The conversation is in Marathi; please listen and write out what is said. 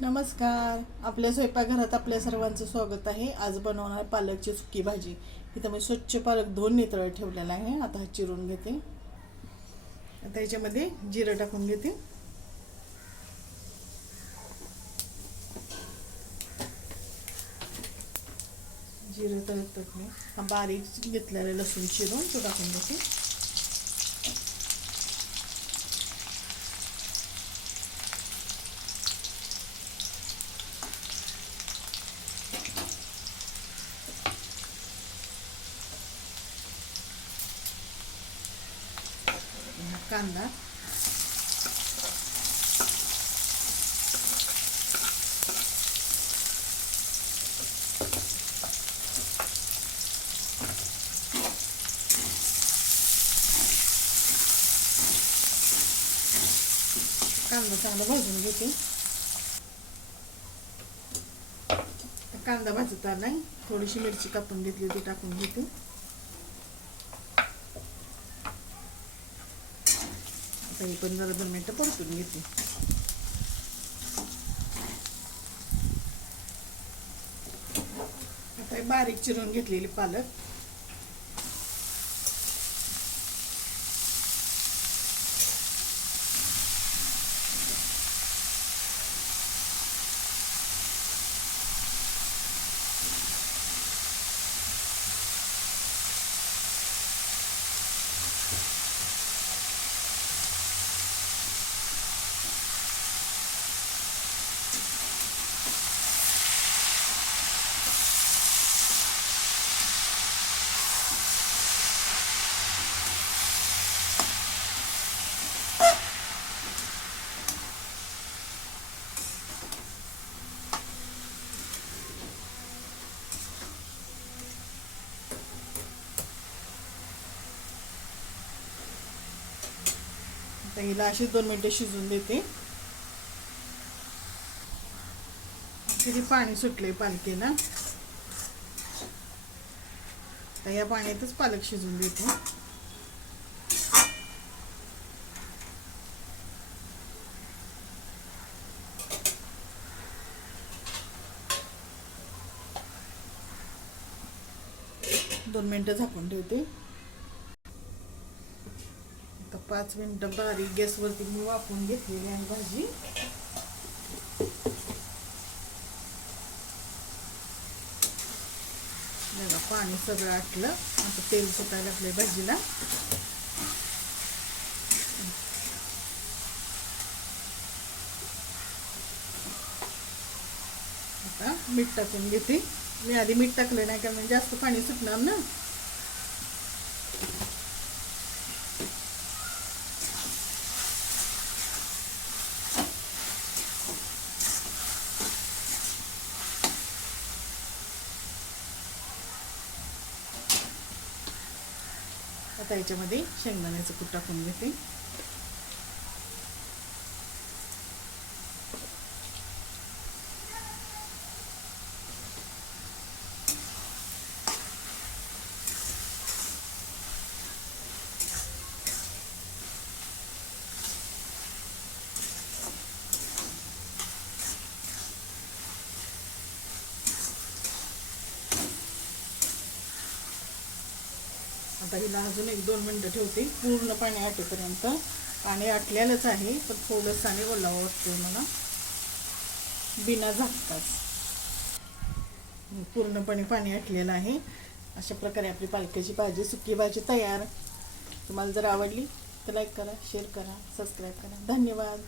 नमस्कार. आपल्या स्वयंपाकघरात आपल्या सर्वांचं स्वागत आहे. आज बनवणार पालकची सुकी भाजी. इथं मी स्वच्छ पालक दोन नितळ ठेवलेला आहे. आता हा चिरून घेते. आता याच्यामध्ये जिरं टाकून घेते. जिरं तळत टाकले हा बारीक घेतलेला लसूण चिरून तो टाकून घेते हा कांदा. कांदा चांगला भाजून घेते. कांदा भाजत नाही थोडीशी मिरची कापून घेतली ती टाकून घेते. आता ही पण जरा दोन मिनटं परतून घेते. आता बारीक चिरून घेतलेली पालक. आता हिला अशीच दोन मिनटं शिजून देते. किती पाणी सुटले पालखीला आता या पाण्यातच पालक शिजून देते. दोन मिनटं झाकून ठेवते. पाच मिनटं बारीक गॅसवरती मी वापरून घेतलेली आहे भाजी. बघा पाणी सगळं आटलं. आता तेल सुटायला लागले भाजीला. आता मीठ टाकून घेते. मी आधी मीठ टाकलं नाही का म्हणजे जास्त पाणी सुटणार ना. आता याच्यामध्ये शेंगदाण्याचं कूट टाकून घेते. आता हिला अजून एक दोन मिनटं ठेवते. पूर्ण पाणी आटेपर्यंत. पाणी आटलेलंच आहे पण थोडंसं आणि ओलावा वाटतो मला. बिना झाकताच. पूर्णपणे पाणी आटलेलं आहे. अशा प्रकारे आपली पालक्याची भाजी सुकी भाजी तयार. तुम्हाला जर आवडली तर लाईक करा शेअर करा सबस्क्राईब करा. धन्यवाद.